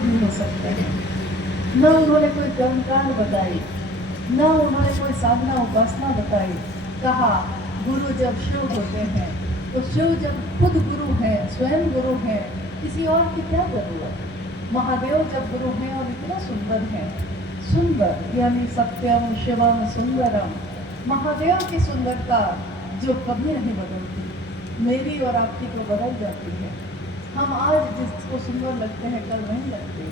भी हो सकते हैं। न उन्होंने कोई कर्मकांड बताई, न उन्होंने कोई साधना उपासना बताई। कहा गुरु जब शिव होते हैं तो शिव जब खुद गुरु हैं, स्वयं गुरु हैं, किसी और की क्या जरूरत। महादेव जब गुरु हैं और इतना सुंदर हैं, सुंदर यानी सत्यम शिवम सुंदरम, महादेव की सुंदरता जो कभी नहीं बदलती, मेरी और आपकी तो बदल जाती है। हम आज जिसको सुंदर लगते हैं कल नहीं लगते।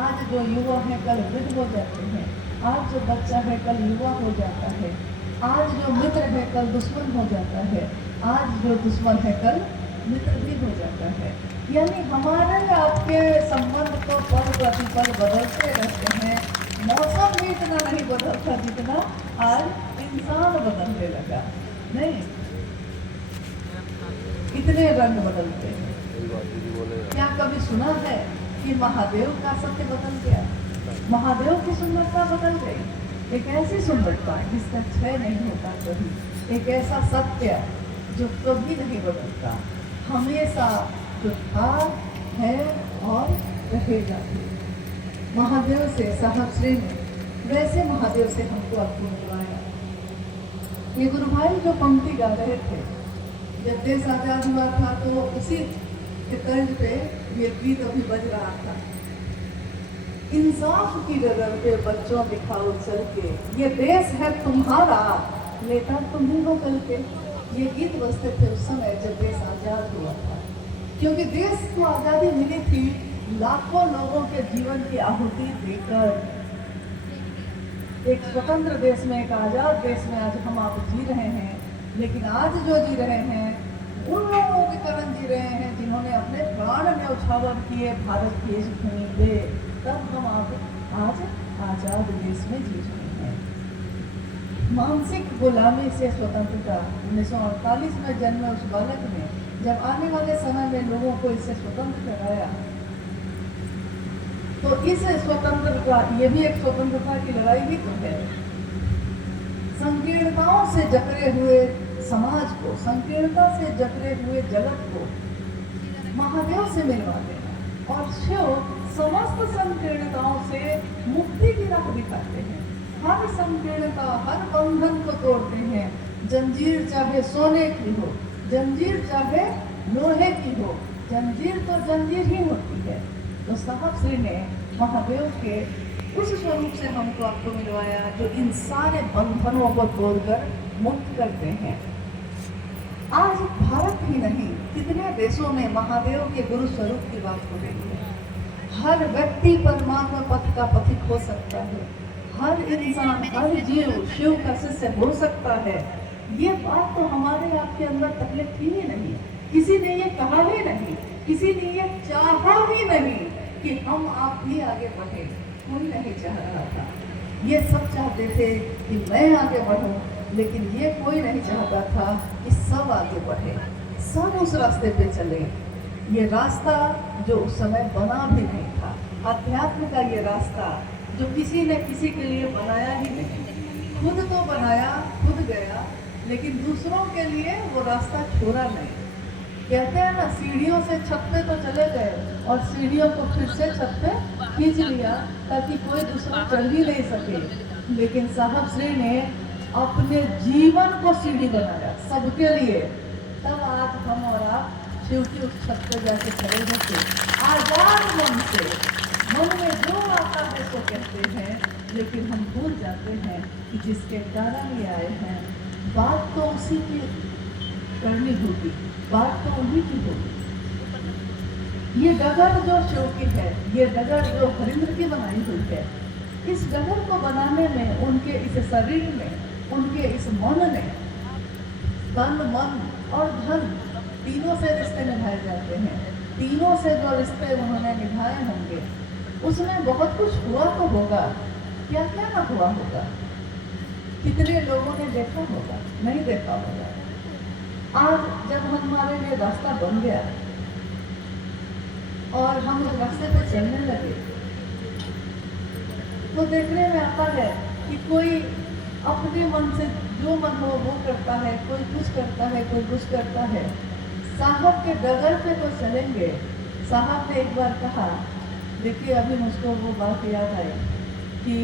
आज जो युवा है कल वृद्ध हो जाते हैं। आज जो बच्चा है कल युवा हो जाता है। आज जो मित्र है कल दुश्मन हो जाता है। आज जो दुश्मन है कल मित्र भी हो जाता है। यानी हमारे आपके संबंध तो पल प्रतिपल बदलते रहते हैं। मौसम भी इतना नहीं बदलता जितना आज इंसान बदलने लगा। नहीं, इतने रंग बदलते हैं। क्या कभी सुना है कि महादेव का सत्य बदल गया, महादेव की सुंदरता बदल गई? एक ऐसी सुंदरता जिसका क्षय नहीं होता कभी, एक ऐसा सत्य जो कभी नहीं बदलता, हमेशा जो था है और रहेगा। महादेव से साहब श्री ने वैसे महादेव से हमको आपको मिलवाया। ये गुरु भाई जो पंक्ति गा रहे थे, जब देश आजाद हुआ था तो उसी के तर्ज पे ये गीत अभी बज रहा था। इंसाफ की डगर पे बच्चों दिखाओ चल के, ये देश है तुम्हारा, नेता तुम ही हो कल के। ये गीत बजते थे उस समय जब देश आजाद हुआ था, क्योंकि देश को आजादी मिली थी लाखों लोगों के जीवन की आहुति देकर। एक स्वतंत्र देश में, एक आजाद देश में आज हम आप जी रहे हैं, लेकिन आज जो जी रहे हैं उन लोगों के कारण जी रहे हैं जिन्होंने अपने प्राण न्यौछावर किए भारत की इस भूमि पे। तब हम आप आज आजाद देश में जी रहे हैं। मानसिक गुलामी से स्वतंत्रता 1948 में जन्मे उस बालक ने जब आने वाले समय में लोगों को इससे स्वतंत्र कराया, तो इस स्वतंत्रता, ये भी एक स्वतंत्रता की लड़ाई ही तो है। संकीर्णताओं से जकड़े हुए समाज को, संकीर्णता से जकड़े हुए जगत को महादेव से मिलवा देना, और शिव समस्त संकीर्णताओं से मुक्ति की राह दिखाते हैं। हर संकीर्णता, हर बंधन को तोड़ते हैं। जंजीर चाहे सोने की हो, जंजीर चाहे लोहे की हो, जंजीर तो जंजीर ही होती है। तो साहब श्री ने महादेव के उस स्वरूप से हमको आपको मिलवाया जो इन सारे बंधनों को तोड़कर मुक्त करते हैं। आज भारत ही नहीं, कितने देशों में महादेव के गुरु स्वरूप की बात हो रही है। हर व्यक्ति परमात्मा पथ का पथिक हो सकता है, हर इंसान, हर जीव शिव का शिष्य हो सकता है। ये बात तो हमारे आपके अंदर पहले थी ही नहीं, किसी ने ये कहा ही नहीं, किसी ने ये चाहा ही नहीं कि हम आप भी आगे बढ़े। कोई नहीं चाह रहा था। ये सब चाहते थे कि मैं आगे बढ़ूं, लेकिन ये कोई नहीं चाहता था कि सब आगे बढ़े, सब उस रास्ते पे चले। ये रास्ता जो उस समय बना भी नहीं था, अध्यात्म का ये रास्ता जो किसी ने किसी के लिए बनाया ही नहीं, खुद तो बनाया, खुद गया, लेकिन दूसरों के लिए वो रास्ता छोड़ा नहीं। कहते हैं ना, सीढ़ियों से छत पे तो चले गए और सीढ़ियों को फिर से छत पे खींच लिया ताकि कोई दूसरा चढ़ ही नहीं सके। लेकिन साहब श्री ने अपने जीवन को सीढ़ी बनाया सबके लिए। तब आज हम और आप शिव की उस छत पे जाके खड़े होते आजाद मन से, मन में जो आता है तो कहते हैं, लेकिन हम भूल जाते हैं कि जिसके कारण ये आए हैं, बात तो उसी की करनी होगी, बात तो उन्हीं की होगी। ये डगर जो शिव की है, ये डगर जो हरिंद्र की बनाई हुई है, इस डगर को बनाने में उनके इस शरीर में, उनके इस मन में, तन मन और धन तीनों से रिश्ते निभाए जाते हैं। तीनों से जो रिश्ते उन्होंने निभाए होंगे उसमें बहुत कुछ हुआ तो होगा, क्या क्या ना हुआ होगा, कितने लोगों ने देखा होगा, नहीं देखा होगा। आज जब हमारे लिए रास्ता बन गया और हम उस रास्ते पे चलने लगे, तो देखने में आता है कि कोई अपने मन से जो मन हो वो करता है, कोई कुछ करता है, कोई कुछ करता है। साहब के डगर पे तो चलेंगे। साहब ने एक बार कहा, देखिए अभी मुझको वो बात याद आई कि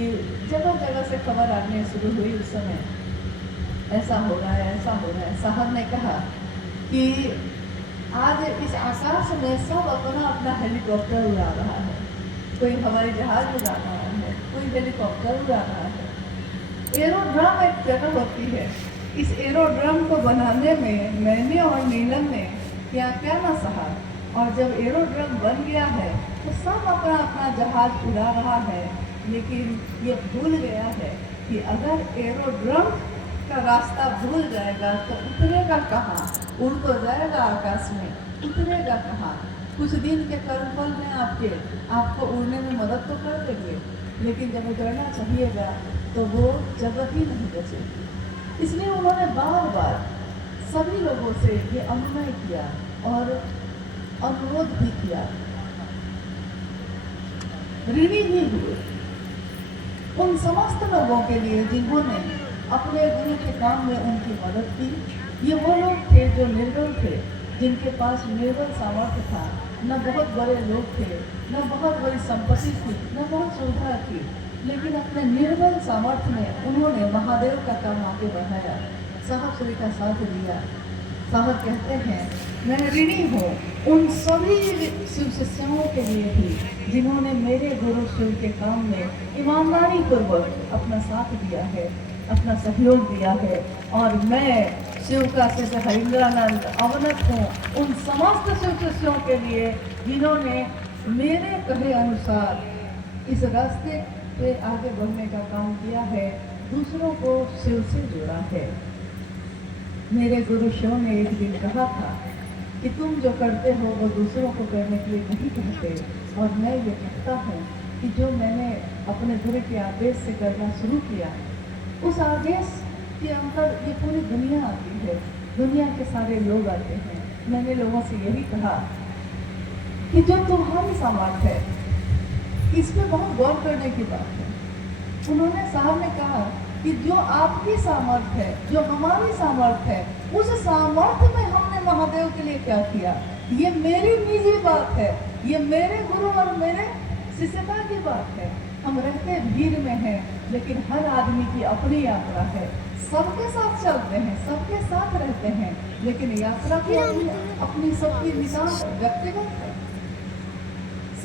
जगह जगह से खबर आने शुरू हुई उस समय, ऐसा हो रहा है, ऐसा हो रहा है। साहब ने कहा कि आज इस आकाश में सब अपना अपना हेलीकॉप्टर उड़ा रहा है, कोई हवाई जहाज उड़ा रहा है, कोई हेलीकॉप्टर उड़ा रहा है। एरोड्रम एक जगह होती है, इस एरोड्रम को बनाने में मैंने और नीलम ने क्या क्या ना सहा, और जब एरोड्रम बन गया है तो सब अपना अपना जहाज उड़ा रहा है, लेकिन ये भूल गया है कि अगर एरोड्रम का रास्ता भूल जाएगा तो उतरेगा कहाँ? उड़ तो जाएगा आकाश में, उतरेगा कहाँ? कुछ दिन के कर्मफल में आपको उड़ने में मदद तो कर देंगे, लेकिन जब उतरना चाहिएगा तो वो जगह ही नहीं बचेगी। इसलिए उन्होंने बार बार सभी लोगों से ये अनुनय किया और अनुरोध भी किया, ऋणी भी हुए उन समस्त लोगों के लिए जिन्होंने अपने गुरु के काम में उनकी मदद की। ये वो लोग थे जो निर्बल थे, जिनके पास निर्बल सामर्थ्य था, न बहुत बड़े लोग थे, न बहुत बड़ी संपत्ति थी, न बहुत सुविधा थी, लेकिन अपने निर्बल सामर्थ्य में उन्होंने महादेव का काम आगे बढ़ाया, साहब श्री का साथ दिया। साहब कहते हैं मैं ऋणी हूँ उन सभी शिव शिष्यों के लिए भी जिन्होंने मेरे गुरु शिव के काम में ईमानदारी पूर्वक अपना साथ दिया है, अपना सहयोग दिया है। और मैं शिव का शिष्य हरिंद्रानंद अवनत हूँ उन समस्त शिव शिष्यों के लिए जिन्होंने मेरे कहे अनुसार इस रास्ते पे आगे बढ़ने का काम किया है, दूसरों को शिव से जोड़ा है। मेरे गुरु शिव ने एक दिन कहा था कि तुम जो करते हो वो दूसरों को करने के लिए नहीं कहते, और मैं ये कहता हूँ कि जो मैंने अपने गुरु के आदेश से करना शुरू किया, उस आदेश के अंदर ये पूरी दुनिया आती है, दुनिया के सारे लोग आते हैं। मैंने लोगों से यही कहा कि जो तुम्हारी सामर्थ्य है, इस पे बहुत गौर करने की बात है। उन्होंने साहब ने कहा कि जो आपकी सामर्थ्य है, जो हमारी सामर्थ्य है, उस सामर्थ्य में हमने महादेव के लिए क्या किया, ये मेरी निजी बात है, ये मेरे गुरु और मेरे शिष्यता की बात है। हम रहते भीड़ में हैं, लेकिन हर आदमी की अपनी यात्रा है, सबके साथ चलते हैं, सबके साथ रहते हैं, लेकिन यात्रा की अपनी सबकी निशान व्यक्तिगत है।